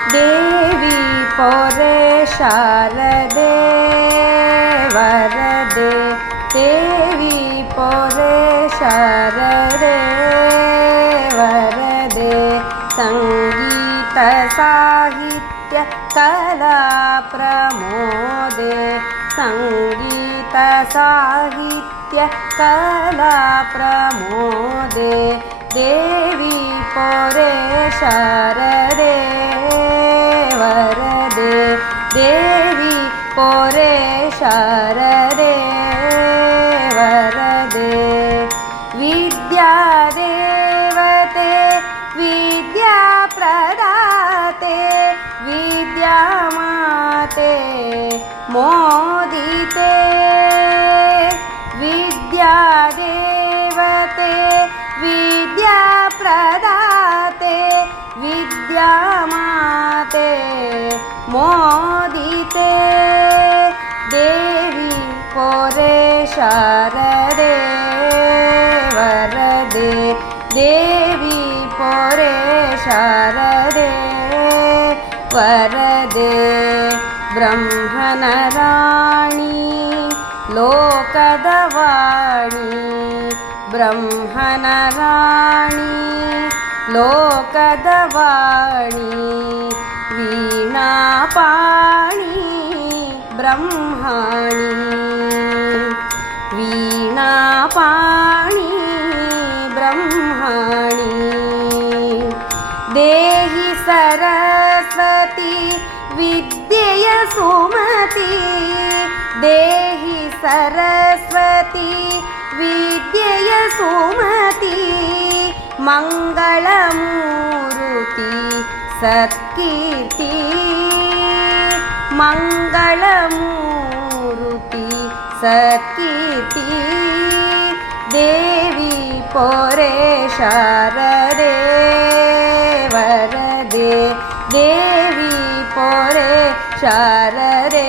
ದೇವಿ ಪೊರೆ ಶಾರದೆ ವರದೆ ದೇವಿ ಪೊರೆ ಶಾರದೆ ವರದೆ ಸಂಗೀತ ಸಾಹಿತ್ಯ ಕಲಾ ಪ್ರಮೋದೆ ಸಂಗೀತ ಸಾಹಿತ್ಯ ಕಲಾ ಪ್ರಮೋದೆ ದೇವಿ ಪೊರೆ ಶಾರದೆ ವರದೆ ದೇವಿ ಪೊರೆ ಶಾರದೆ ವರದೆ ವಿದ್ಯಾದೇವತೆ ವಿದ್ಯಾಪ್ರದಾತೆ ವಿದ್ಯಾಮಾತೆ ಮೋದಿತೆ ವಿದ್ಯಾದೇವತೆ ವಿದ್ಯಾಪ್ರದಾತೆ ವಿದ್ಯಾಮಾತೆ ಮೋದಿತೆ ದೇವಿ ಪೊರೆ ಶಾರದೆ ವರದೆ ದೇವಿ ಪೊರೆ ಶಾರದೆ ವರದೆ ಬ್ರಹ್ಮನ ರಾಣಿ ಲೋಕದ ವಾಣಿ ಬ್ರಹ್ಮನ ರಾಣಿ ಲೋಕದ ವಾಣಿ ವೀಣಾಪಾಣಿ ಬ್ರಹ್ಮಾಣಿ ವೀಣಾಪಾಣಿ ಬ್ರಹ್ಮಾಣಿ ದೇಹಿ ಸರಸ್ವತಿ ವಿದ್ಯೆಯ ಸುಮತಿ ದೇಹಿ ಸರಸ್ವತಿ ವಿದ್ಯೆಯ ಸುಮತಿ ಮಂಗಳಮೂರುತಿ ಸತ್ಕೀರ್ತಿ ಮಂಗಳಮೂರುತಿ ಸತ್ಕೀರ್ತಿ ದೇವಿ ಪೊರೆ ಶಾರದೆ ವರದೆ ದೇವಿ ಪೊರೆ ಶಾರದೆ